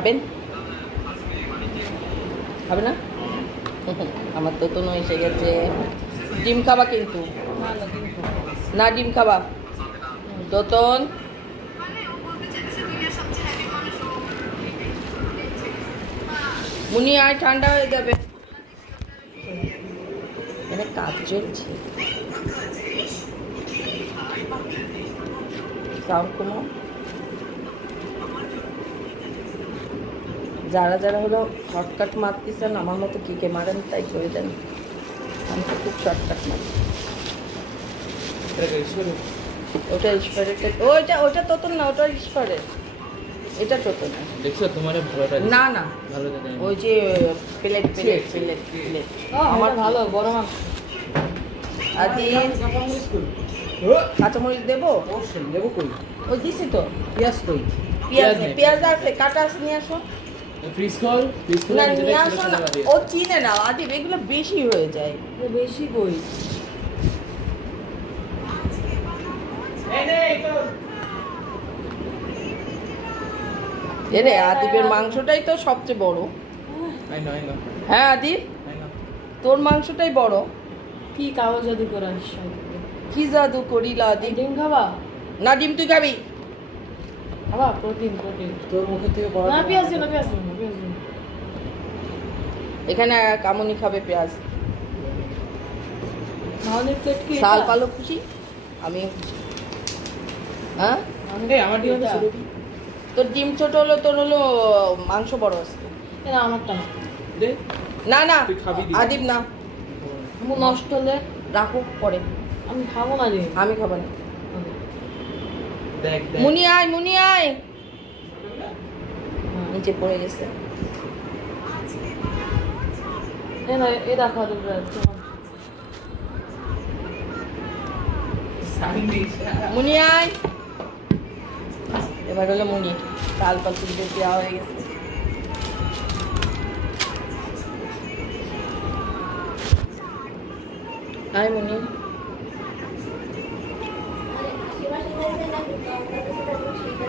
খাবেন? খাবে না? আমার তোতনও এসে গেছে। ডিম খাবা কিন্তু না, ডিম খাবা তোতন। মুনি আয়, ঠান্ডা হয়ে যাবে। এখানে কাজ চলছে, সাউন্ড কমো। যারা যারা হলো শর্টকাট মারতেছেন আমার মতো কে মারেন তাই করে দেন। আমি তো খুব শর্টকাট মারি। ওটা ইস্পারেরটা, ওইটা তোতন না, ওটা ইস্পারের, এটা তোতন না। দেখছো তোমার ভালোটা? না না, ভালো লাগে ওই যে প্লেট আমার ভালো বড় মাছ। আদি কাঁচামরিচ দেবো? অবশ্যই দেবো। কই ওই দিছি তো। পেঁয়াজ কই? পেঁয়াজ আছে, কাটা আছে, নিয়ে আসো। ফ্রিজ কল না নিয়ে আসো না, ও চিনে না আদি, এগুলো বেশি হয়ে যায়। বেশি কই? এরে আদিবের মাংসটাই তো সবচেয়ে বড়। হ্যাঁ আদিব, তোর মাংসটাই বড়। কি কালো জাদু করার? কি জাদু করিলা আদিব? ডিম খাবা না? ডিম তুই খাবি? খাবা, প্রোটিন। তোর মুখে থেকে না পেঁয়াজ দিন, পেঁয়াজ দিন। এখানে কামনি খাবে পেঁয়াজ। মাওনের পেট কি? সাল পালো খুশি, আমিও খুশি। হ্যাঁ আমার ডিম ছোট। তোর ডিম ছোট হলো, তোর হলো মাংস বড় আসতো। না আমারটা দে। না না তুই খাবি? আদিব না, আমার নষ্ট হলে রাখো পরে। আমি খাবো না রে। আমি খাবো না। দেখ মুনি আয়, মুনি আয়। নিচে পড়ে গেছে। এ রাখা দেবে। মুনি আয়। এবার হলো মুনি, তাল পাতুল দেওয়া হয়ে গেছে। আয় মুনি।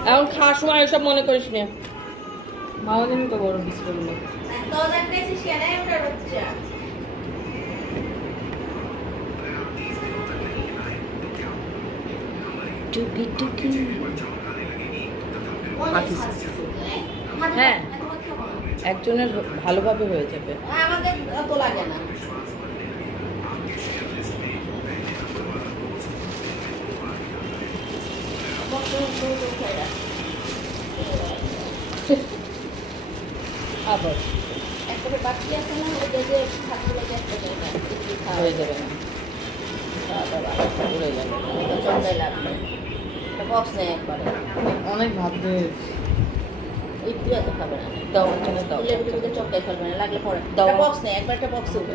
এখন খাওয়ার সময় এসব মনে করিস না। মাওনের তো বড় বিস্কুটগুলো। টুকি টুকি। হ্যাঁ, একজনের ভালোভাবে হয়ে যাবে। আমাদের অত লাগে না। আবার একটা বাকি আছে না, ওই যে হয়ে যাবে না, উড়ে যাবে, চন্দ্রায় লাগবে। বক্স নেই একবারে, অনেক ভাত দিয়ে ওই তুই এত খাবে না। দাও, দাও, চক্কায় ফেলবে না, লাগলে পরে দাও। বক্স নেই, একবার একটা বক্সে উঠে